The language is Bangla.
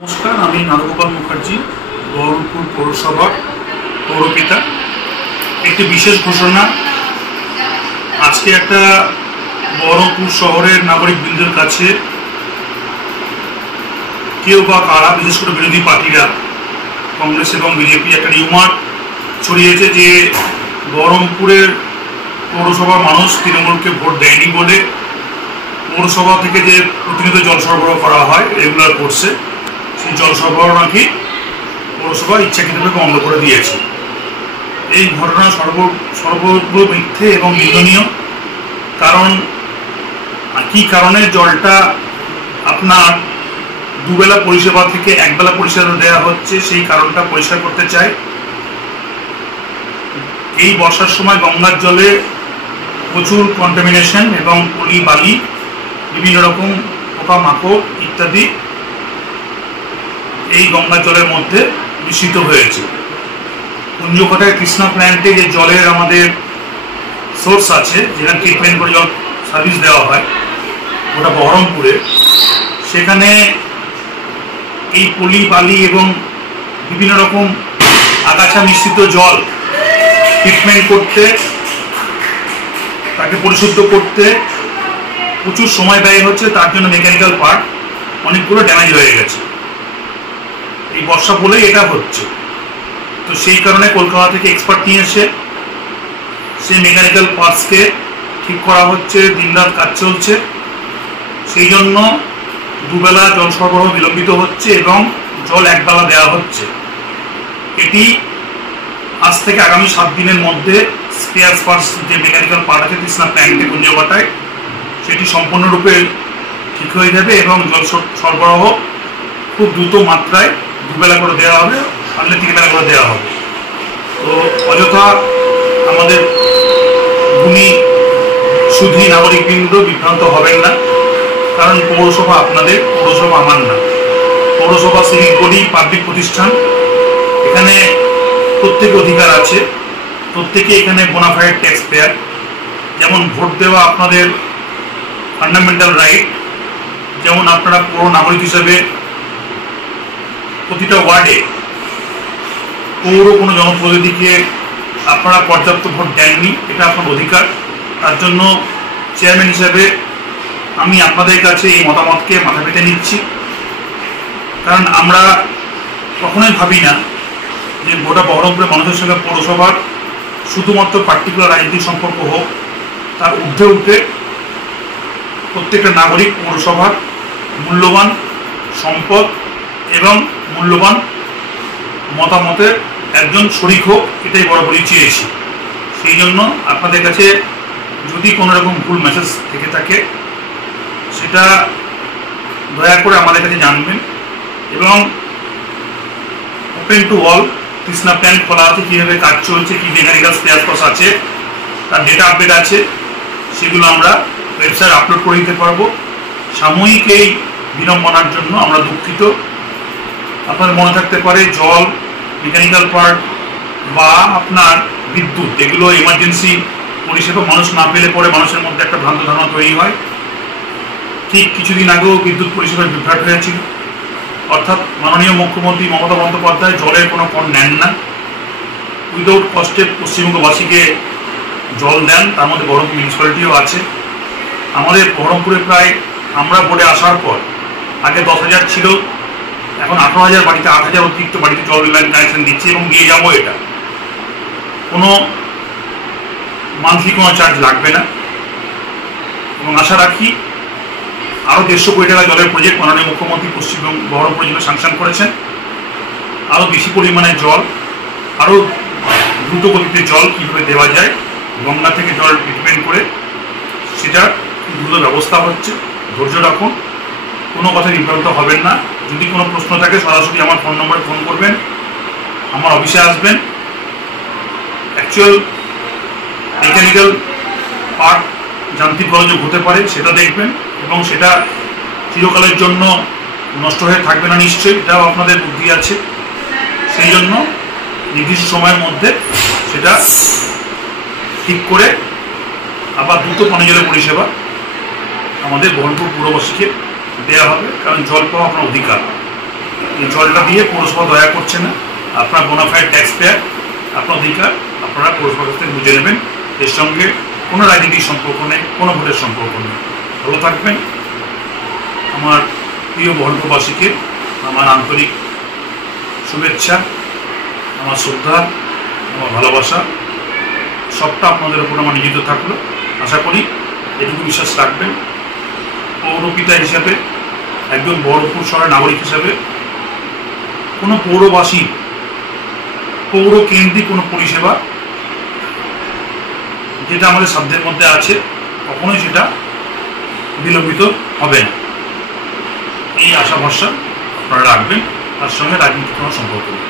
নমস্কার, আমি নারগোপাল মুখার্জি, বহরমপুর পৌরসভার পৌরপিতা। একটি বিশেষ ঘোষণা, আজকে একটা বহরমপুর শহরের নাগরিকবৃন্দের কাছে কেউ বা কারা, বিশেষ করে বিরোধী পার্টিরা, কংগ্রেস এবং বিজেপি, একটা রিউমার ছড়িয়েছে যে বহরমপুরের পৌরসভার মানুষ তৃণমূলকে ভোট দেয়নি বলে পৌরসভা থেকে যে প্রতিনিয়ত জল সরবরাহ করা হয় রেগুলার কোর্সে, সেই জল সরবরাহ নাকি পৌরসভা ইচ্ছাকৃতভাবে বন্ধ করে দিয়েছে। এই ঘটনা সর্বত্র মিথ্যে এবং নিন্দনীয়। কারণ কি কারণে জলটা আপনার দুবেলা পরিষেবা থেকে একবেলা পরিষেবা দেওয়া হচ্ছে, সেই কারণটা পরিষ্কার করতে চাই। এই বর্ষার সময় গঙ্গার জলে প্রচুর কন্টামিনেশন এবং পলি বালি, বিভিন্ন রকম পোকামাকড় ইত্যাদি এই গঙ্গা জলের মধ্যে মিশ্রিত হয়েছে। কুঞ্জকটায় কৃষ্ণা প্ল্যান্টে যে জলের আমাদের সোর্স আছে, যেখানে ট্রিটমেন্ট করে জল সার্ভিস দেওয়া হয়, ওটা বহরমপুরে, সেখানে এই পলি বালি এবং বিভিন্ন রকম আগাছা মিশ্রিত জল ট্রিটমেন্ট করতে, তাকে পরিশুদ্ধ করতে প্রচুর সময় ব্যয় হচ্ছে। তার জন্য মেকানিক্যাল পার্ট অনেকগুলো ড্যামেজ হয়ে গেছে। এই বর্ষা বলেই এটা হচ্ছে। তো সেই কারণে কলকাতা থেকে এক্সপার্ট নিয়ে এসে সেই মেকানিক্যাল পার্টসকে ঠিক করা হচ্ছে, দিনরাত কাজ চলছে। সেই জন্য দুবেলা জল সরবরাহ বিলম্বিত হচ্ছে এবং জল একবেলা দেওয়া হচ্ছে। এটি আজ থেকে আগামী 7 দিনের মধ্যে স্পেয়ার পার্টস যে মেকানিক্যাল পার্ট আছে কৃষ্ণা প্ল্যান্টে কুঞ্জকটায়, সেটি সম্পূর্ণরূপে ঠিক হয়ে যাবে এবং জল সরবরাহ খুব দ্রুত মাত্রায় দুবেলা করে দেওয়া হবে, পারলে 3 বেলা করে দেওয়া হবে। তো অযথা আমাদের গুণী শুধু নাগরিকবৃন্দ বিভ্রান্ত হবেন না। কারণ পৌরসভা আপনাদের, পৌরসভা আমার না। পৌরসভা সিভিক বডি, পাবলিক প্রতিষ্ঠান, এখানে প্রত্যেক অধিকার আছে, প্রত্যেকে এখানে বোনাফাইড ট্যাক্স পেয়ার। যেমন ভোট দেওয়া আপনাদের ফান্ডামেন্টাল রাইট, যেমন আপনারা পৌর নাগরিক হিসেবে প্রতিটা ওয়ার্ডে পৌর কোনো জনপ্রতিনিধিকে আপনারা পর্যাপ্ত ভোট দেননি, এটা আপনার অধিকার। তার জন্য চেয়ারম্যান হিসেবে আমি আপনাদের কাছে এই মতামতকে মাথা পেতে নিচ্ছি। কারণ আমরা কখনোই ভাবি না যে গোটা বহরমপুরের মানুষের সঙ্গে পৌরসভার শুধুমাত্র পার্টিকুলার রাজনৈতিক সম্পর্ক হোক, তার ঊর্ধ্বে উঠে প্রত্যেকটা নাগরিক পৌরসভার মূল্যবান সম্পদ এবং মূল্যবান মতামতের একজন শরিক হোক, এটাই বরাবরই চেয়েছি। সেই জন্য আপনাদের কাছে যদি কোনো রকম ভুল মেসেজ থেকে থাকে, সেটা দয়া করে আমাদের কাছে জানবেন। এবং open to all, Krishna plant খোলা আছে, কীভাবে কাজ চলছে, কী মেকানিক্যাল স্পেয়ার পার্টস আছে, তার ডেটা আপডেট আছে, সেগুলো আমরা ওয়েবসাইট আপলোড করে দিতে পারবো। সাময়িক এই বিড়ম্বনার জন্য আমরা দুঃখিত। আপনার মনে থাকতে পারে জল, মেকানিক্যাল পার্ট বা আপনার বিদ্যুৎ, এগুলো এমার্জেন্সি পরিষেবা। মানুষ না পেলে পরে মানুষের মধ্যে একটা ভ্রান্ত ধারণা তৈরি হয়। ঠিক কিছুদিন আগেও বিদ্যুৎ পরিষেবার বিভ্রাট হয়েছিল। অর্থাৎ মাননীয় মুখ্যমন্ত্রী মমতা বন্দ্যোপাধ্যায় জলের কোনো ফন্ড নেন না, উইদাউট কস্টে পশ্চিমবঙ্গবাসীকে জল দেন। তার মধ্যে বহরমপুর মিউনিসিপ্যালিটিও আছে। আমাদের বহরমপুরে প্রায়, আমরা বোর্ডে আসার পর আগে 10,000 ছিল, এখন 18,000 বাড়িতে, 8,000 অতিরিক্ত বাড়িতে জল কানেকশন দিচ্ছে এবং দিয়ে যাবো। এটা কোনো মান্থলি কোনো চার্জ লাগবে না এবং আশা রাখি আরও 150 কোটি টাকা জলের প্রজেক্ট মাননীয় মুখ্যমন্ত্রী পশ্চিমবঙ্গ বহরমপুরের জন্য স্যাংশন করেছেন। আরও বেশি পরিমাণে জল, আরও দ্রুত গতিতে জল কীভাবে দেওয়া যায়, গঙ্গা থেকে জল ট্রিটমেন্ট করে, সেটার দ্রুত ব্যবস্থা হচ্ছে। ধৈর্য রাখুন, কোনো কথা বিভ্রান্ত হবেন না। যদি কোনো প্রশ্ন থাকে সরাসরি আমার ফোন নম্বরে ফোন করবেন, আমার অফিসে আসবেন। অ্যাকচুয়াল মেকানিক্যাল পার্ট যান্ত্রিক গোলযোগ হতে পারে, সেটা দেখবেন এবং সেটা চিরকালের জন্য নষ্ট হয়ে থাকবে না নিশ্চয়ই, এটাও আপনাদের বুদ্ধি আছে। সেই জন্য নির্দিষ্ট সময়ের মধ্যে সেটা ঠিক করে আবার দ্রুত পানীয় জলের পরিষেবা আমাদের বহরমপুর পুরবাসীকে দেওয়া হবে। কারণ জল পাওয়া আপনার অধিকার। এই জলটা দিয়ে পৌরসভা দয়া করছে না। আপনার বোনাফাইড ট্যাক্স পেয়ার, আপনার অধিকার আপনারা পৌরসভার কাছ থেকে বুঝে নেবেন। এর সঙ্গে কোনো রাজনীতির সম্পর্ক নেই, কোনো ভোটের সম্পর্ক নেই। ভালো থাকবেন। আমার প্রিয় বহরমপুরবাসীকে আমার আন্তরিক শুভেচ্ছা, আমার শ্রদ্ধা, আমার ভালোবাসা সবটা আপনাদের উপর আমার নিয়োজিত থাকলো। আশা করি এটুকু বিশ্বাস রাখবেন, পৌরপিতা হিসাবে, একজন বহরমপুর শহরের নাগরিক হিসাবে কোনো পৌরবাসী পৌর কেন্দ্রিক কোনো পরিষেবা যেটা আমাদের সাধ্যের মধ্যে আছে কখনোই সেটা বিলম্বিত হবে না। এই আশা ভরসা আপনারা রাখবেন। তার সঙ্গে রাজনীতির কোনো সম্পর্ক নেই।